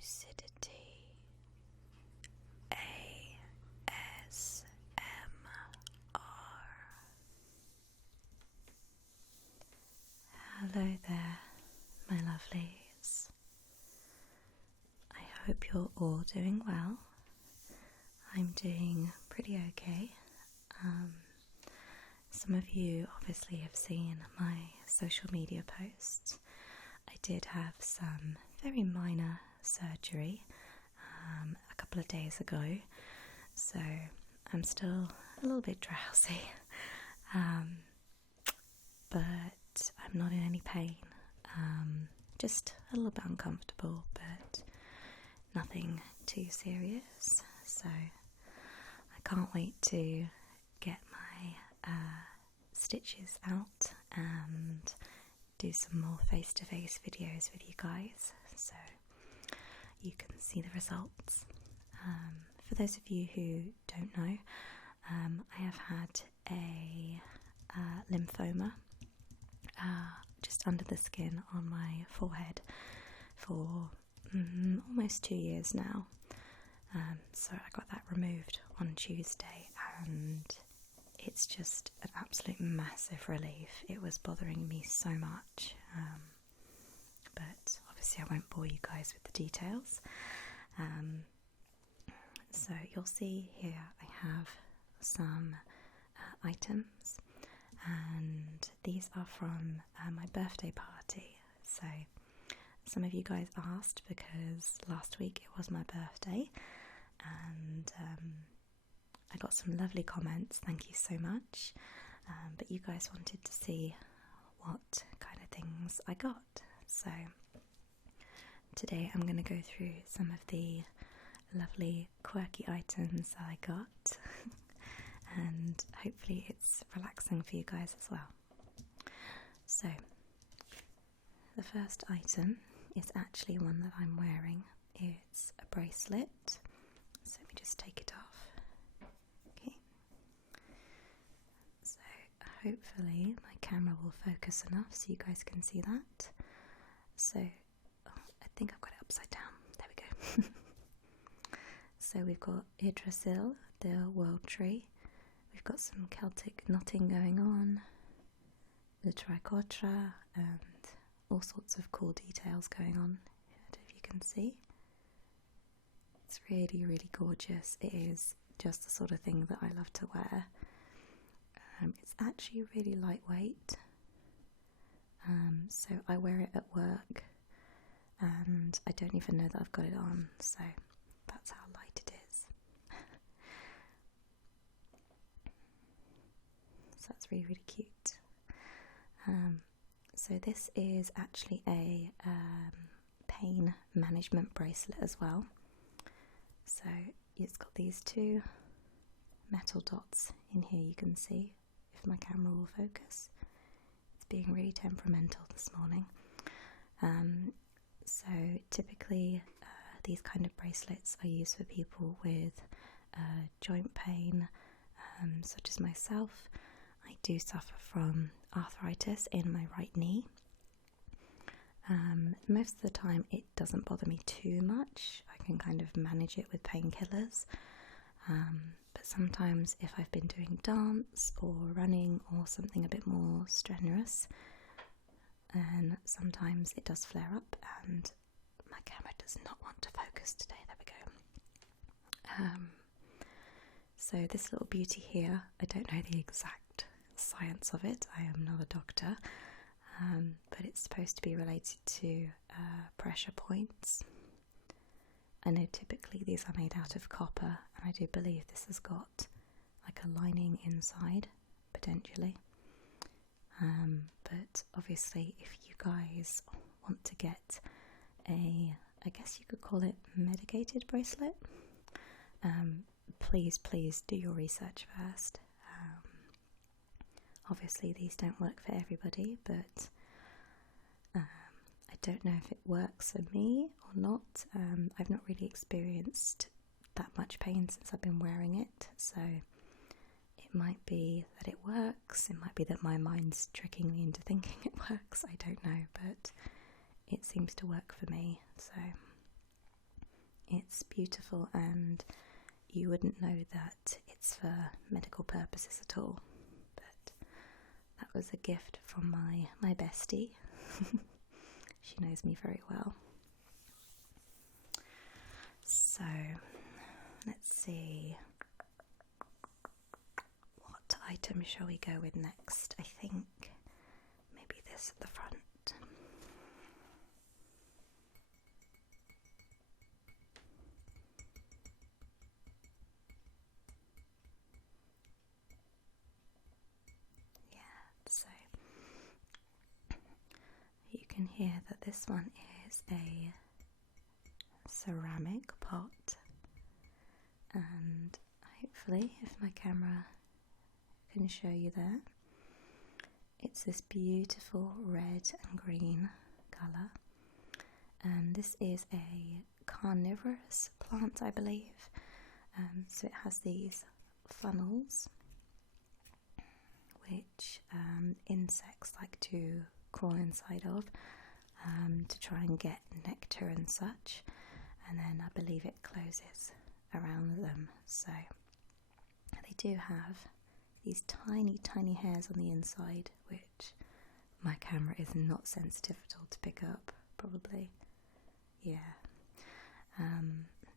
LadyLucidity ASMR. Hello there, my lovelies. I hope you're all doing well. I'm doing pretty okay. Some of you obviously have seen my social media posts. I did have some very minor surgery a couple of days ago, so I'm still a little bit drowsy, but I'm not in any pain, just a little bit uncomfortable, but nothing too serious, so I can't wait to get my stitches out and do some more face-to-face videos with you guys so you can see the results. For those of you who don't know, I have had a lymphoma just under the skin on my forehead for almost 2 years now. So I got that removed on Tuesday, and it's just an absolute massive relief. It was bothering me so much, but obviously I won't bore you guys with the details. So you'll see here I have some items, and these are from my birthday party. So some of you guys asked because last week it was my birthday, and I got some lovely comments, thank you so much, but you guys wanted to see what kind of things I got. So today I'm going to go through some of the lovely quirky items that I got and hopefully it's relaxing for you guys as well. So the first item is actually one that I'm wearing. It's a bracelet, so let me just take it off. Okay, so hopefully my camera will focus enough so you guys can see that. So I think I've got it upside down. There we go. So we've got Yggdrasil, the world tree. We've got some Celtic knotting going on, the triquetra, and all sorts of cool details going on. I don't know if you can see. It's really, really gorgeous. It is just the sort of thing that I love to wear. It's actually really lightweight, so I wear it at work and I don't even know that I've got it on, so that's how light it is. So that's really, really cute. So this is actually a pain management bracelet as well. So it's got these two metal dots in here, you can see if my camera will focus. It's being really temperamental this morning. So typically these kind of bracelets are used for people with joint pain, such as myself. I do suffer from arthritis in my right knee. Most of the time it doesn't bother me too much. I can kind of manage it with painkillers, but sometimes if I've been doing dance or running or something a bit more strenuous, and sometimes it does flare up, and my camera does not want to focus today. There we go. So this little beauty here, I don't know the exact science of it, I am not a doctor, but it's supposed to be related to pressure points. I know typically these are made out of copper, and I do believe this has got like a lining inside, potentially. But obviously if you guys want to get a, I guess you could call it medicated bracelet, please do your research first. Obviously these don't work for everybody, but I don't know if it works for me or not. I've not really experienced that much pain since I've been wearing it, so it might be that it works, it might be that my mind's tricking me into thinking it works, I don't know, but it seems to work for me. So It's beautiful, and you wouldn't know that it's for medical purposes at all. But that was a gift from my bestie. She knows me very well. So let's see, what item shall we go with next? I think maybe this at the front. So you can hear that this one is a ceramic pot, and hopefully, if my camera can show you there, it's this beautiful red and green colour, and this is a carnivorous plant, I believe. So it has these funnels which insects like to crawl inside of to try and get nectar and such, and then I believe it closes around them. So they do have these tiny hairs on the inside, which my camera is not sensitive at all to pick up, probably. Yeah.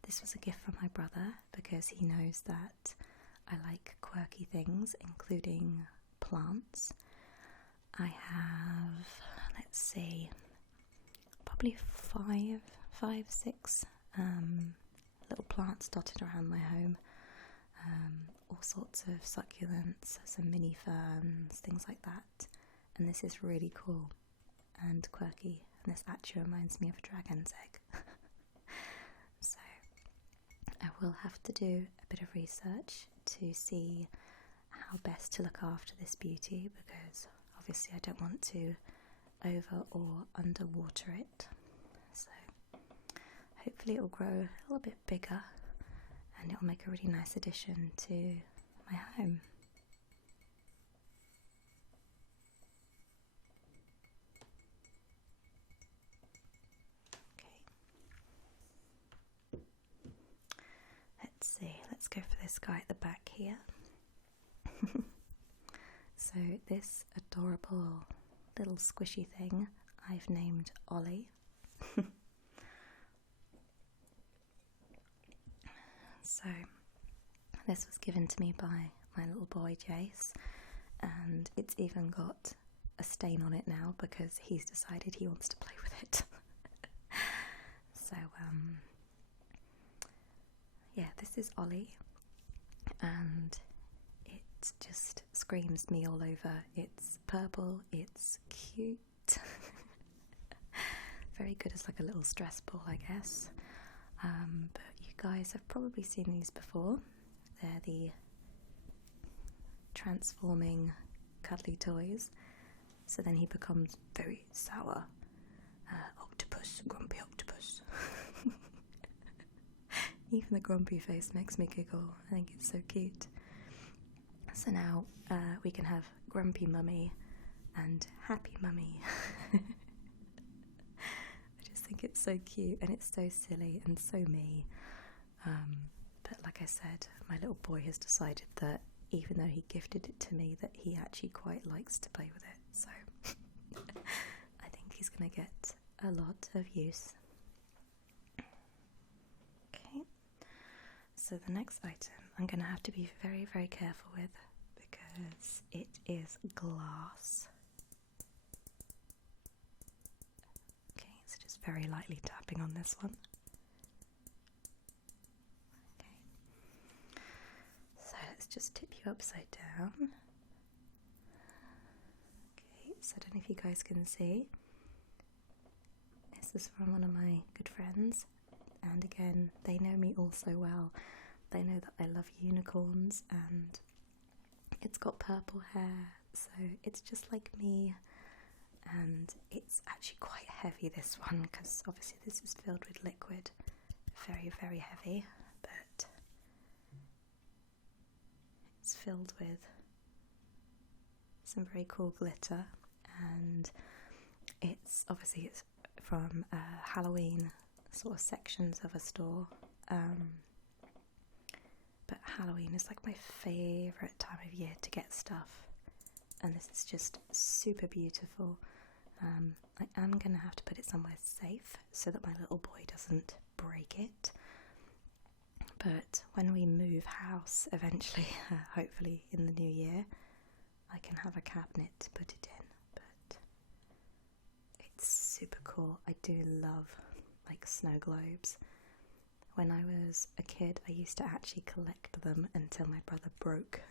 This was a gift from my brother because he knows that I like quirky things, including plants. I have, let's see, probably five, six little plants dotted around my home. All sorts of succulents, some mini ferns, things like that. And this is really cool and quirky, and this actually reminds me of a dragon's egg. So I will have to do a bit of research to see how best to look after this beauty, because obviously I don't want to over or underwater it. So hopefully it will grow a little bit bigger and it will make a really nice addition to my home. Let's see, let's go for this guy at the back here. So this adorable little squishy thing I've named Ollie. So this was given to me by my little boy Jace, and it's even got a stain on it now because he's decided he wants to play with it. So yeah, this is Ollie, and it just screams me all over. It's purple, it's cute, very good as like a little stress ball, I guess. But you guys have probably seen these before. They're the transforming cuddly toys. So then he becomes very sour. Octopus, grumpy octopus. Even the grumpy face makes me giggle. I think it's so cute. So now we can have grumpy mummy and happy mummy. I just think it's so cute and it's so silly and so me. But like I said, my little boy has decided that even though he gifted it to me, that he actually quite likes to play with it. So I think he's going to get a lot of use. Okay, so the next item I'm going to have to be very, very careful with because it is glass. Okay, so just very lightly tapping on this one. Okay, so let's just tip you upside down. Okay, so I don't know if you guys can see. This is from one of my good friends, and again, they know me all so well. They know that I love unicorns, and it's got purple hair, so it's just like me. And it's actually quite heavy, this one, because obviously this is filled with liquid. Very, very heavy, but it's filled with some very cool glitter, and it's obviously from Halloween sort of sections of a store, but Halloween is like my favourite time of year to get stuff, and this is just super beautiful. I am going to have to put it somewhere safe so that my little boy doesn't break it. But when we move house eventually, hopefully in the new year, I can have a cabinet to put it in. But it's super cool. I do love like snow globes. When I was a kid, I used to actually collect them until my brother broke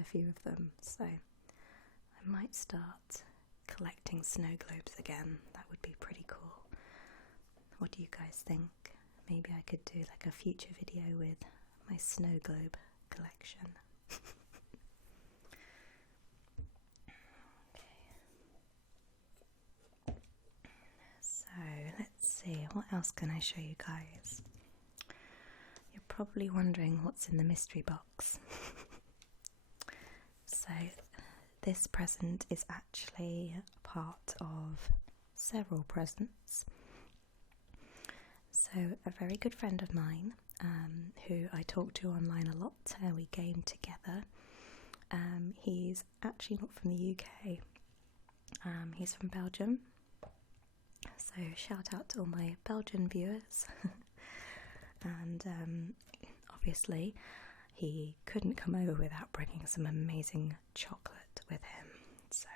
a few of them. So I might start collecting snow globes again. That would be pretty cool. What do you guys think? Maybe I could do like a future video with my snow globe collection. Okay. So let's see, what else can I show you guys? You're probably wondering what's in the mystery box. So this present is actually part of several presents. So a very good friend of mine, who I talk to online a lot, we game together. He's actually not from the UK, he's from Belgium. So shout out to all my Belgian viewers. And obviously he couldn't come over without bringing some amazing chocolate with him. So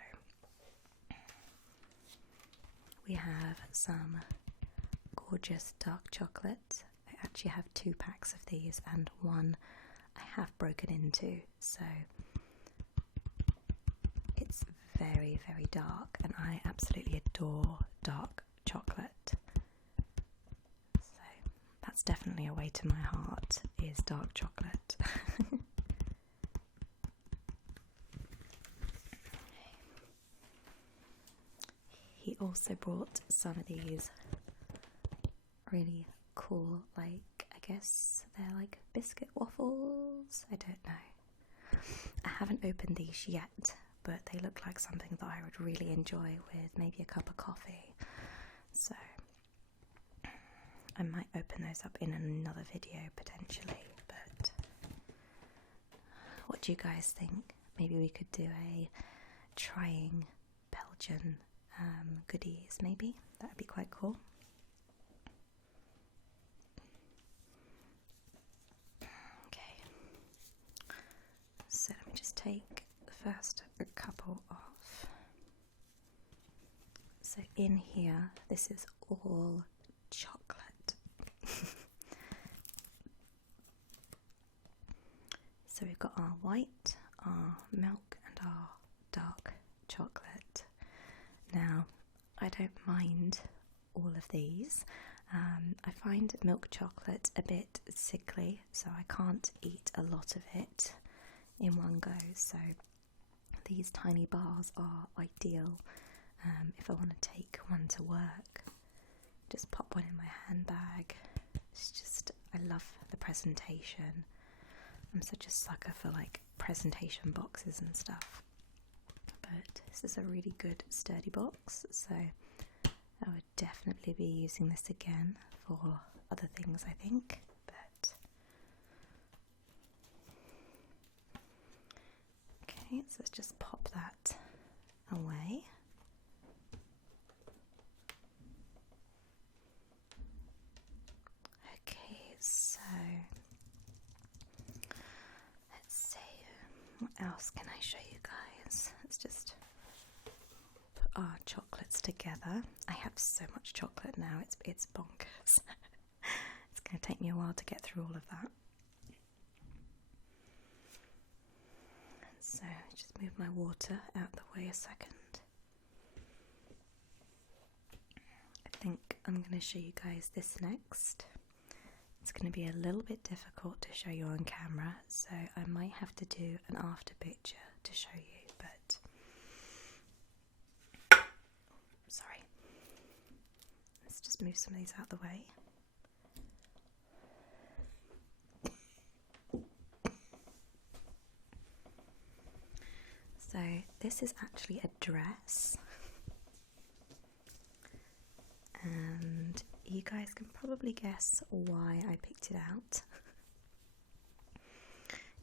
we have some gorgeous dark chocolate. I actually have 2 packs of these and one I have broken into, so it's very, very dark, and I absolutely adore dark chocolate. So that's definitely a way to my heart, is dark chocolate. He also brought some of these really cool, like, I guess they're like biscuit waffles, I don't know. I haven't opened these yet, but they look like something that I would really enjoy with maybe a cup of coffee, so I might open those up in another video potentially. But what do you guys think? Maybe we could do a trying Belgian goodies, maybe? That would be quite cool. So let me just take the first couple off. So in here, this is all chocolate. So we've got our white, our milk, and our dark chocolate. Now, I don't mind all of these. I find milk chocolate a bit sickly, so I can't eat a lot of it in one go, so these tiny bars are ideal if I want to take one to work. Just pop one in my handbag. It's just, I love the presentation. I'm such a sucker for like presentation boxes and stuff. But this is a really good sturdy box, so I would definitely be using this again for other things, I think. But okay, so let's just pop that away. Okay, so let's see, what else can I show you guys? Let's just put our chocolates together. I have so much chocolate now, it's bonkers. It's going to take me a while to get through all of that. So just move my water out the way a second. I think I'm going to show you guys this next. It's going to be a little bit difficult to show you on camera, so I might have to do an after picture to show you, but sorry. Let's just move some of these out the way. So this is actually a dress, and you guys can probably guess why I picked it out.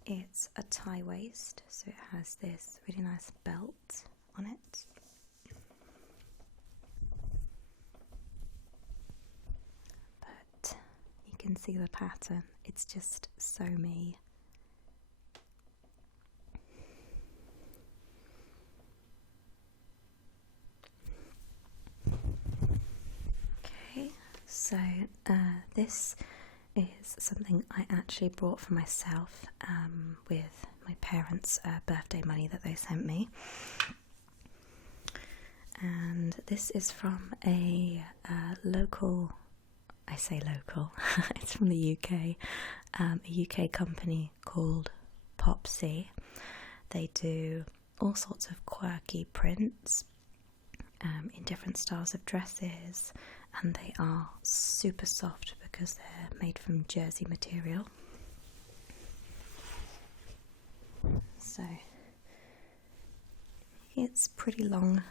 It's a tie waist, so it has this really nice belt on it. But you can see the pattern, it's just so me. Okay, so this is something I actually bought for myself with my parents' birthday money that they sent me. And this is from a local, I say local, it's from the UK, a UK company called Popsy. They do all sorts of quirky prints in different styles of dresses, and they are super soft because they're made from jersey material. So it's pretty long.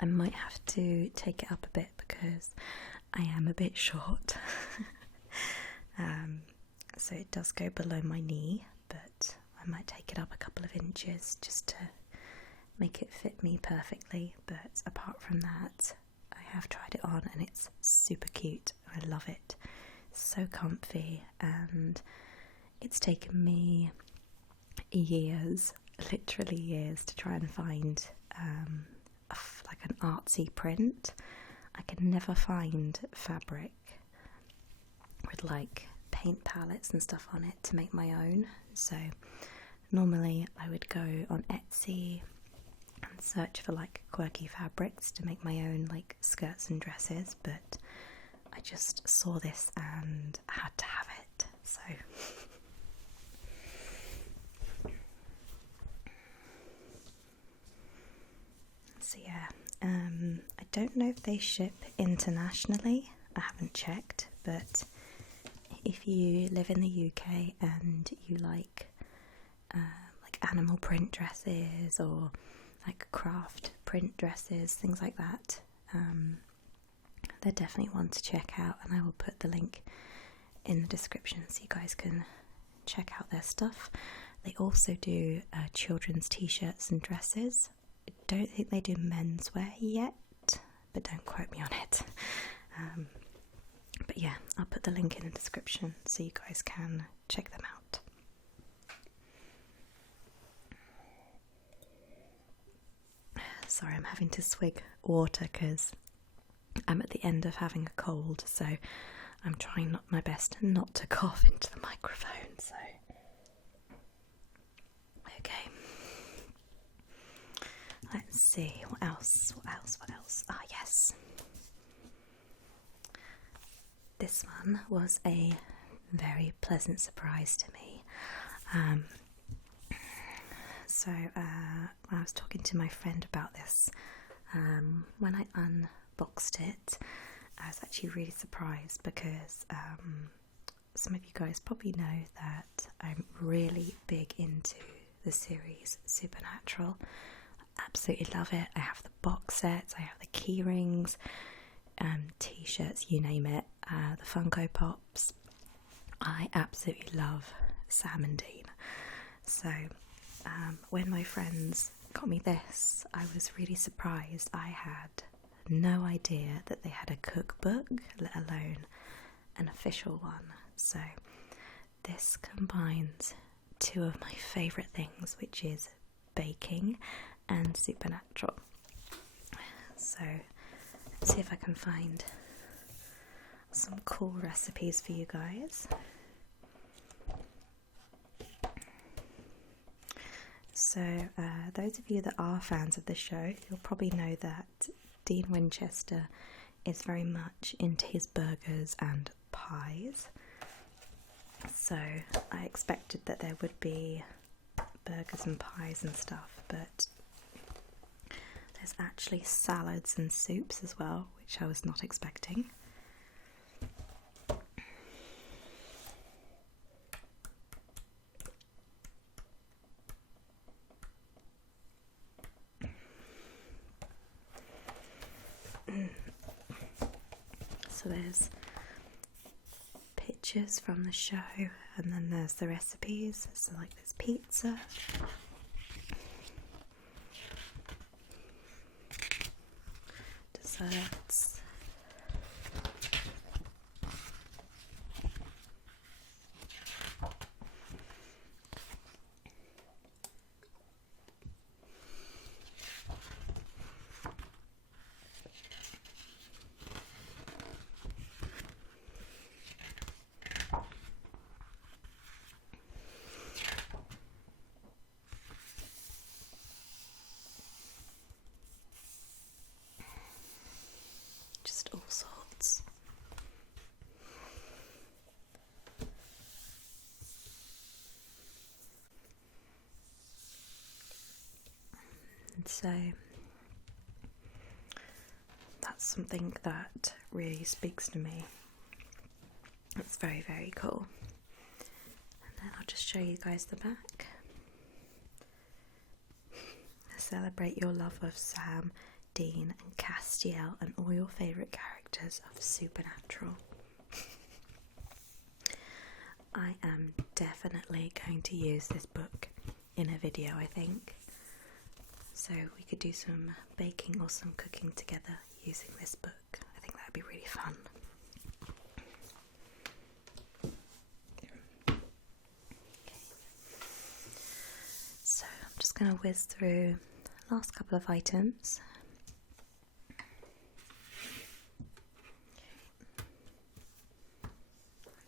I might have to take it up a bit because I am a bit short. So it does go below my knee, but I might take it up a couple of inches just to make it fit me perfectly. But apart from that, I have tried it on and it's super cute. I love it. So comfy, and it's taken me years, literally years, to try and find like an artsy print. I can never find fabric with like paint palettes and stuff on it to make my own. So normally I would go on Etsy and search for like quirky fabrics to make my own like skirts and dresses, but I just saw this and had to have it. So yeah, I don't know if they ship internationally. I haven't checked, but if you live in the UK and you like animal print dresses or like craft print dresses, things like that, they're definitely one to check out, and I will put the link in the description so you guys can check out their stuff. They also do children's t-shirts and dresses. I don't think they do menswear yet, but don't quote me on it. But yeah, I'll put the link in the description so you guys can check them out. Sorry, I'm having to swig water because I'm at the end of having a cold, so I'm trying my best not to cough into the microphone. So okay, let's see what else. Ah, yes, this one was a very pleasant surprise to me. So I was talking to my friend about this. When I unboxed it, I was actually really surprised because some of you guys probably know that I'm really big into the series Supernatural. I absolutely love it. I have the box sets, I have the key rings, t-shirts, you name it, the Funko Pops. I absolutely love Sam and Dean. So when my friends got me this, I was really surprised. I had no idea that they had a cookbook, let alone an official one. So this combines two of my favourite things, which is baking and Supernatural. So let's see if I can find some cool recipes for you guys. So those of you that are fans of the show, you'll probably know that Dean Winchester is very much into his burgers and pies. So I expected that there would be burgers and pies and stuff, but there's actually salads and soups as well, which I was not expecting. So there's pictures from the show, and then there's the recipes. So like there's pizza, desserts, just all sorts. And so that's something that really speaks to me. It's very, very cool. And then I'll just show you guys the back. Celebrate your love of Sam, Dean and Castiel and all your favourite characters of Supernatural. I am definitely going to use this book in a video, I think. So we could do some baking or some cooking together using this book. I think that would be really fun. Okay. So I'm just going to whiz through the last couple of items.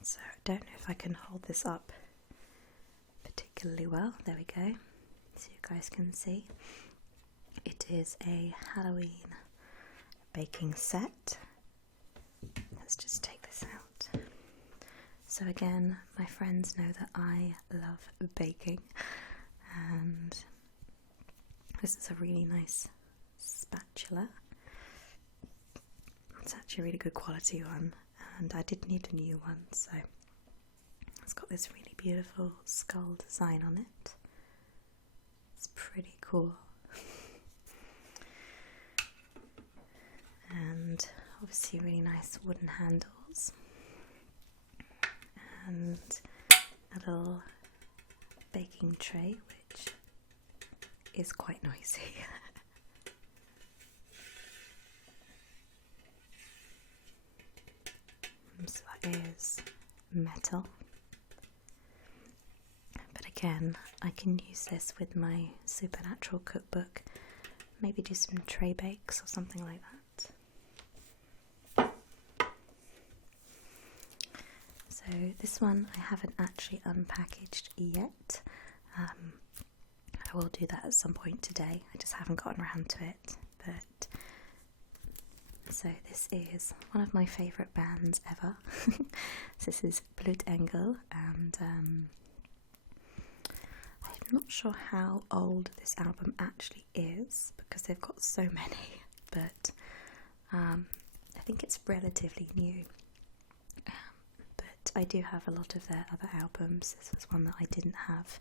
So I don't know if I can hold this up particularly well. There we go. So you guys can see. It is a Halloween baking set. Let's just take this out. So again, my friends know that I love baking, and this is a really nice spatula. It's actually a really good quality one, and I did need a new one, so it's got this really beautiful skull design on it. It's pretty cool. And obviously really nice wooden handles, and a little baking tray which is quite noisy. So that is metal, but again I can use this with my Supernatural cookbook, maybe do some tray bakes or something like that. So this one I haven't actually unpackaged yet. I will do that at some point today. I just haven't gotten around to it. But so this is one of my favourite bands ever. So this is Blutengel, and I'm not sure how old this album actually is because they've got so many. But I think it's relatively new. I do have a lot of their other albums. This was one that I didn't have,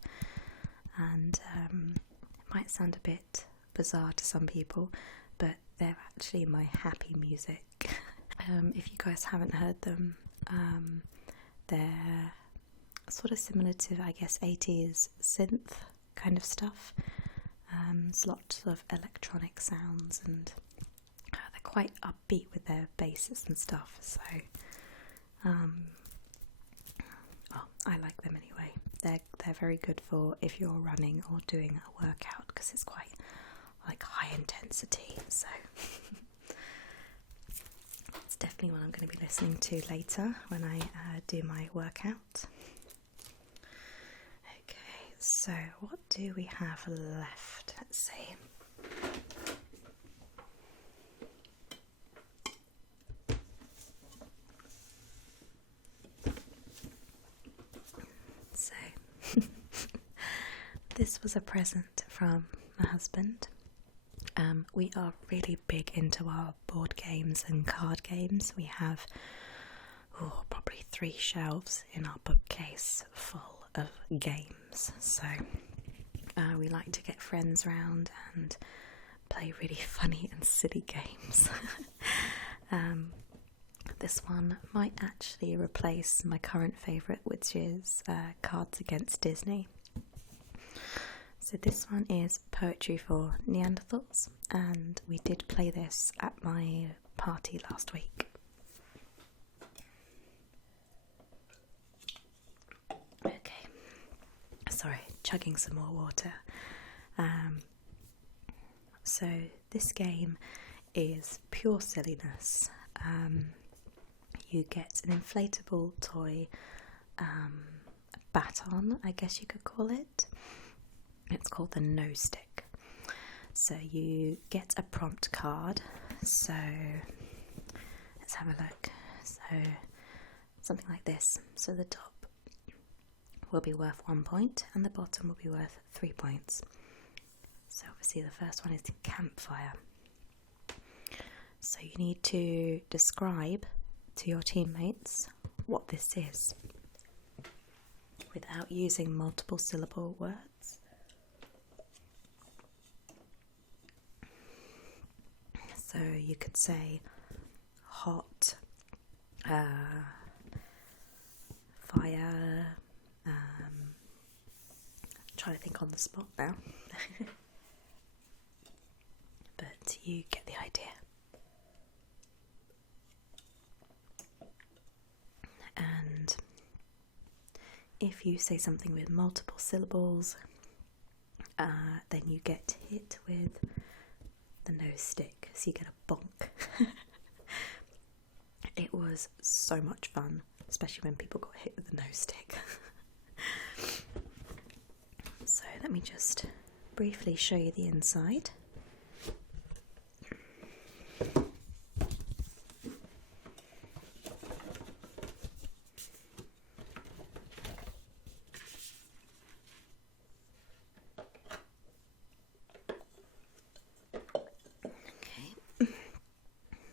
and it might sound a bit bizarre to some people, but they're actually my happy music. If you guys haven't heard them, they're sort of similar to, I guess, 80s synth kind of stuff. There's lots of electronic sounds, and they're quite upbeat with their basses and stuff, so I like them anyway. They're very good for if you're running or doing a workout, because it's quite like high intensity, so it's definitely one I'm going to be listening to later when I do my workout. Okay, so what do we have left? Let's see. This was a present from my husband. We are really big into our board games and card games. We have probably 3 shelves in our bookcase full of games. So we like to get friends round and play really funny and silly games. This one might actually replace my current favourite, which is Cards Against Disney. So this one is Poetry for Neanderthals, and we did play this at my party last week. Okay, sorry, chugging some more water. So this game is pure silliness. You get an inflatable toy baton, I guess you could call it. It's called the No Stick. So you get a prompt card. So let's have a look. So something like this. So the top will be worth 1 point and the bottom will be worth 3 points. So obviously the first one is the campfire. So you need to describe to your teammates what this is without using multiple syllable words. So you could say hot, fire, trying to think on the spot now. But you get the idea. And if you say something with multiple syllables, then you get hit with the no stick, so you get a bonk. It was so much fun, especially when people got hit with the no stick. So let me just briefly show you the inside.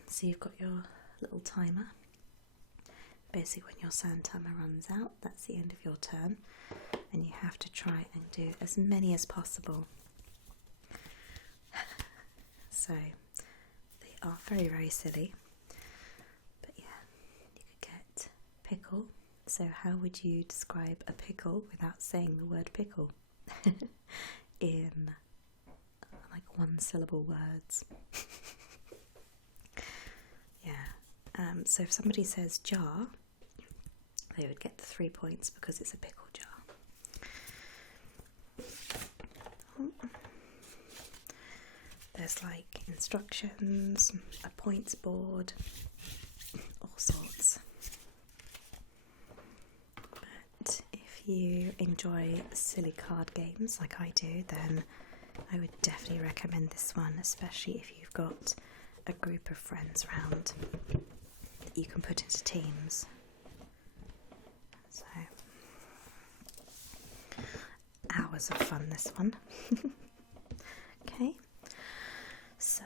So you've got your little timer. Basically when your sand timer runs out, that's the end of your turn, and you have to try and do as many as possible. So they are very, very silly. But yeah, you could get pickle. So how would you describe a pickle without saying the word pickle? In like one syllable words. Yeah, so if somebody says jar, they would get the 3 points because it's a pickle jar. There's like instructions, a points board, all sorts. But if you enjoy silly card games like I do, then I would definitely recommend this one, especially if you've got a group of friends round that you can put into teams. So, hours of fun, this one. Okay, so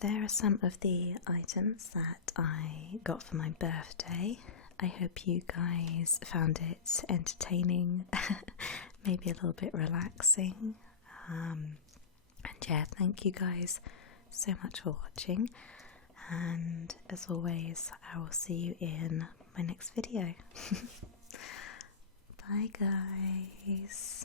there are some of the items that I got for my birthday. I hope you guys found it entertaining, maybe a little bit relaxing. And yeah, thank you guys so much for watching, and as always I will see you in my next video. Bye guys.